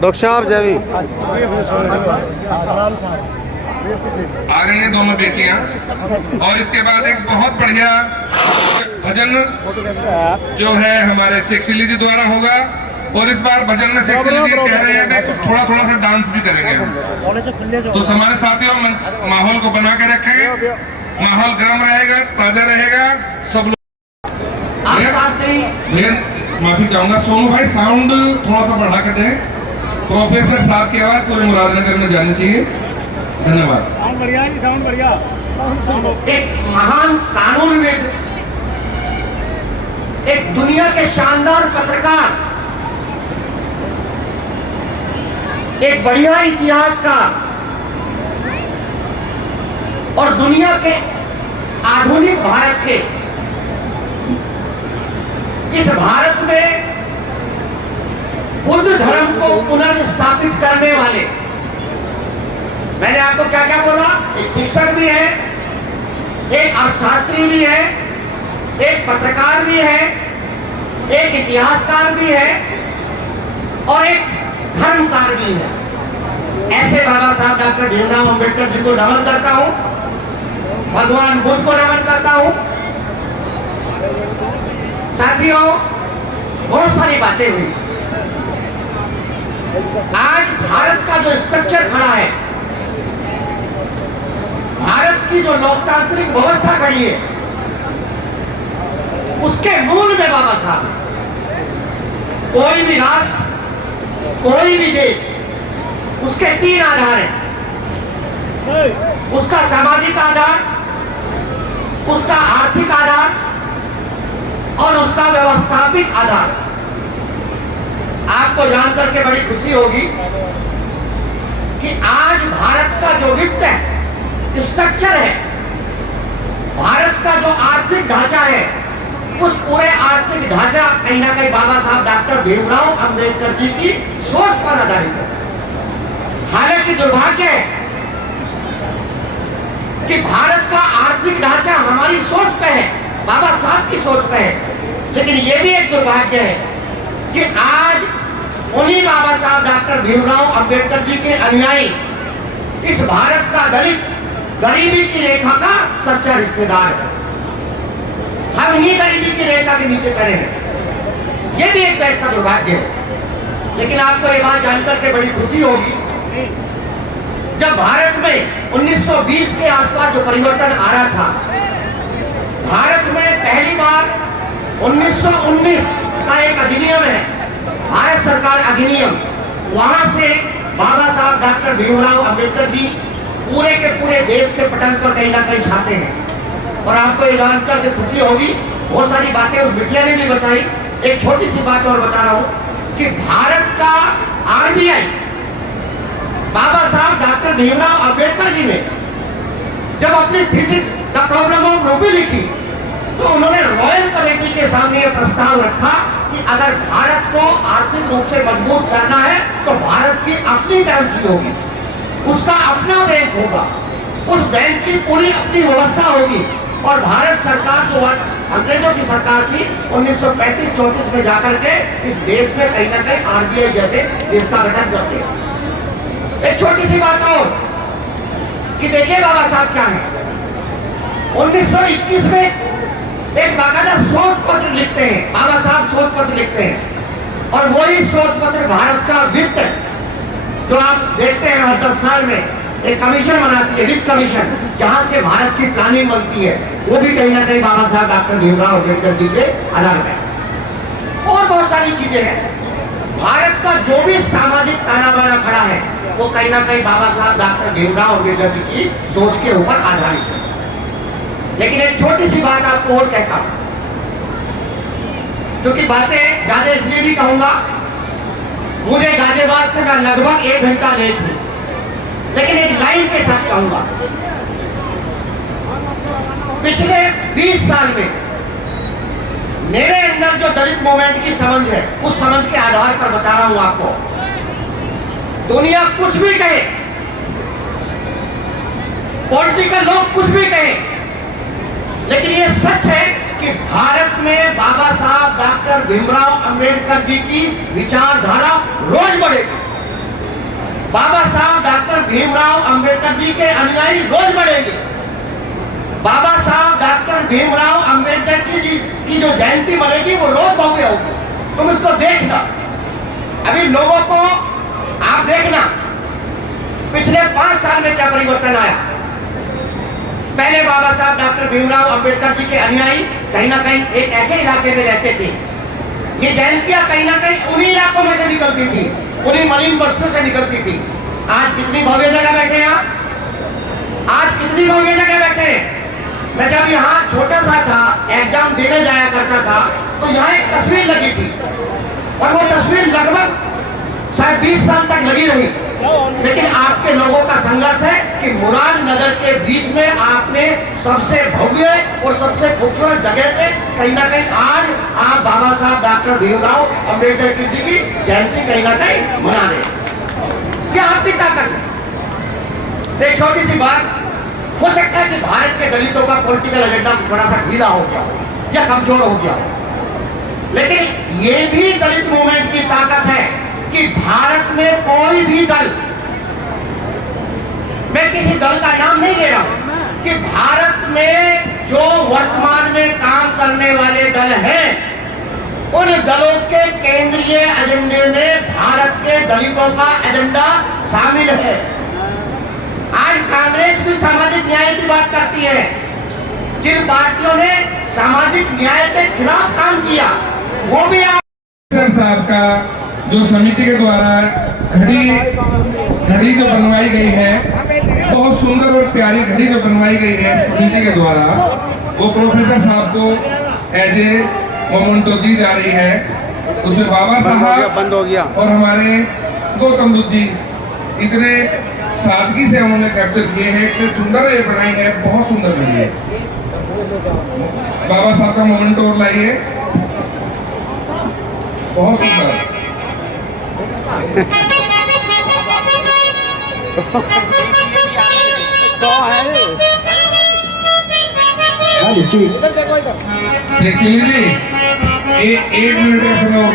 Doctor साहब जय भी। आ गई हैं दोनों बेटियां और इसके बाद एक बहुत बढ़िया भजन जो है हमारे शेखसिली जी द्वारा होगा। और इस बार भजन में शेखसिली जी कह रहे हैं कि थोड़ा थोड़ा सा डांस भी करेंगे हम। तो हमारे साथियों माहौल को बना के रखें, माहौल गर्म रहेगा, ताजा रहेगा। सब लोग माफी चाहूंगा, सोनू भाई साउंड थोड़ा सा बढ़ा के दें। प्रोफेसर साहब की आवाज पूरे मुरादनगर में जानी चाहिए। धन्यवाद। साउंड बढ़िया। एक महान कानूनविद, एक दुनिया के शानदार पत्रकार, एक बढ़िया इतिहासकार और दुनिया के आधुनिक भारत के, इस भारत में बुद्ध धर्म को पुनर्स्थापित करने वाले, मैंने आपको क्या क्या बोला, एक शिक्षक भी है, एक अर्थशास्त्री भी है, एक पत्रकार भी है, एक इतिहासकार भी है और एक धर्मकार भी है। ऐसे बाबा साहब डॉक्टर भीमराव अंबेडकर जी को नमन करता हूं, भगवान बुद्ध को नमन करता हूं। साथियों, बहुत सारी बातें हुई। आज भारत का जो स्ट्रक्चर खड़ा है, भारत की जो लोकतांत्रिक व्यवस्था खड़ी है, उसके मूल में बाबा साहब, कोई भी राष्ट्र, कोई भी देश, उसके 3 आधार हैं। उसका सामाजिक आधार, उसका आर्थिक आधार और उसका व्यवस्थापिक आधार। आपको जानकर के बड़ी खुशी होगी कि आज भारत का जो वित्त है, स्ट्रक्चर है, भारत का जो आर्थिक ढांचा है, उस पूरे आर्थिक ढांचा कहीं ना कहीं बाबा साहब डॉक्टर भीमराव अंबेडकर जी की सोच पर आधारित है। हालांकि दुर्भाग्य है कि भारत का आर्थिक ढांचा हमारी सोच पे है, बाबा साहब की सोच पे है। लेकिन यह भी एक दुर्भाग्य है कि आज उन्हीं बाबा साहब डॉक्टर भीमराव अंबेडकर जी के अनुयायी इस भारत का दलित गरीबी की रेखा का सच्चा रिश्तेदार है। हम ही गरीबी की रेखा के नीचे खड़े हैं। यह भी एक देश का दुर्भाग्य है। लेकिन आपको ये बात जानकर के बड़ी खुशी होगी, जब भारत में 1920 के आसपास जो परिवर्तन आ रहा था, भारत में पहली बार 1919 का एक अधिनियम है, भारत सरकार अधिनियम, वहां से बाबा साहब डॉक्टर भीमराव अंबेडकर जी पूरे के पूरे देश के पटल पर कहीं ना कहीं छाते हैं। और आपको ये जानकर के खुशी होगी, बहुत सारी बातें उस बिटिया ने भी बताई। एक छोटी सी बात और बता रहा हूं कि भारत का आरबीआई, बाबा साहब डॉक्टर भीमराव अंबेडकर जी ने जब अपनी थीसिस द प्रॉब्लम ऑफ रूपी लिखी, तो उन्होंने रॉयल कमेटी के सामने यह प्रस्ताव रखा कि अगर भारत को आर्थिक रूप से मजबूत करना है तो भारत की अपनी करेंसी होगी, उसका अपना बैंक होगा, उस बैंक की पूरी अपनी व्यवस्था होगी। और भारत सरकार जो अंग्रेजों की सरकार थी, 1935-34 में जाकर के इस देश में कहीं ना कहीं आरबीआई जैसे देश का गठन करते हैं। एक छोटी सी बात और कि देखिए बाबा साहब क्या है, 1921 में एक बाकायदा शोध पत्र लिखते हैं, बाबा साहब शोध पत्र लिखते हैं। और वही शोध पत्र भारत का वित्त, जो आप देखते हैं हर 10 साल में एक कमीशन बनाती है, वित्त कमीशन, जहां से भारत की प्लानिंग बनती है, वो भी कहीं ना कहीं बाबा साहब डॉक्टर भीमराव अंबेडकर जी के आधार पर। और बहुत सारी चीजें हैं। भारत का जो भी सामाजिक ताना बाना खड़ा है, वो कहीं ना कहीं बाबा साहब डॉक्टर भीमराव अंबेडकर जी की सोच के ऊपर आधारित है। लेकिन एक छोटी सी बात आपको और कहता हूं, क्योंकि बातें ज्यादा इसलिए नहीं कहूंगा, मुझे गाजियाबाद से मैं लगभग 1 घंटा लेट हूं, लेकिन एक लाइन के साथ कहूंगा। पिछले 20 साल में मेरे अंदर जो दलित मूवमेंट की समझ है, उस समझ के आधार पर बता रहा हूं आपको। दुनिया कुछ भी कहे, पॉलिटिकल लोग कुछ भी कहें, लेकिन ये सच है कि भारत में बाबा साहब डॉक्टर भीमराव अंबेडकर जी की विचारधारा रोज बढ़ेगी। अंबेडकर जी के अनुयायी रोज बढ़ेंगे। बाबा साहब डॉक्टर भीमराव अंबेडकर जी की जो जयंती मनेगी वो रोज भव्य होगी। तुम इसको देखना। अभी लोगों को आप देखना पिछले 5 साल में क्या परिवर्तन आया। पहले बाबा साहब डॉक्टर भीमराव अंबेडकर जी के अनुयायी कहीं ना कहीं एक ऐसे इलाके में रहते थे। ये जयंतियां कहीं ना कहीं उन्हीं इलाकों में से निकलती थी, उन्हीं मलिन वस्तुओं से निकलती थी। आज कितनी भव्य जगह बैठे हैं आप, आज कितनी भव्य जगह बैठे हैं। मैं जब यहाँ छोटा सा था, एग्जाम देने जाया करता था, तो यहाँ एक तस्वीर लगी थी और वो तस्वीर लगभग शायद 20 साल तक लगी रही। लेकिन आपके लोगों का संघर्ष है कि मुरादनगर के बीच में आपने सबसे भव्य और सबसे खूबसूरत जगह पे कहीं ना कहीं आज आप बाबा साहब डॉक्टर भीमराव अंबेडकर जी की जयंती कहीं ना कहीं मना रहे। ये आपकी ताकत है। एक छोटी सी बात, हो सकता है कि भारत के दलितों का पॉलिटिकल एजेंडा थोड़ा सा ढीला हो गया हो या कमजोर हो गया हो, लेकिन ये भी दलित मूवमेंट की ताकत है कि भारत में कोई भी दल, मैं किसी दल का नाम नहीं ले रहा हूं, कि भारत में जो वर्तमान में काम करने वाले दल हैं, उन दलों के केंद्रीय एजेंडे में भारत के दलितों का एजेंडा शामिल है। आज कांग्रेस भी सामाजिक न्याय की बात करती है। जिन पार्टियों ने सामाजिक न्याय के खिलाफ काम किया वो भी आप साहब का जो समिति के द्वारा घड़ी जो बनवाई गई है, बहुत सुंदर और प्यारी घड़ी जो बनवाई गई है समिति के द्वारा, वो प्रोफेसर साहब को एज ए मोमेंटो दी जा रही है। उसमें बाबा साहब बंद हो गया और हमारे गौतम बुद्ध जी इतने सादगी से उन्होंने कैप्चर किए हैं, इतने सुंदर ये बनाई है, बहुत सुंदर बनी है। बाबा साहब का मोमेंटो और लाइए, बहुत सुंदर। लीची जी, एक मिनट का समय और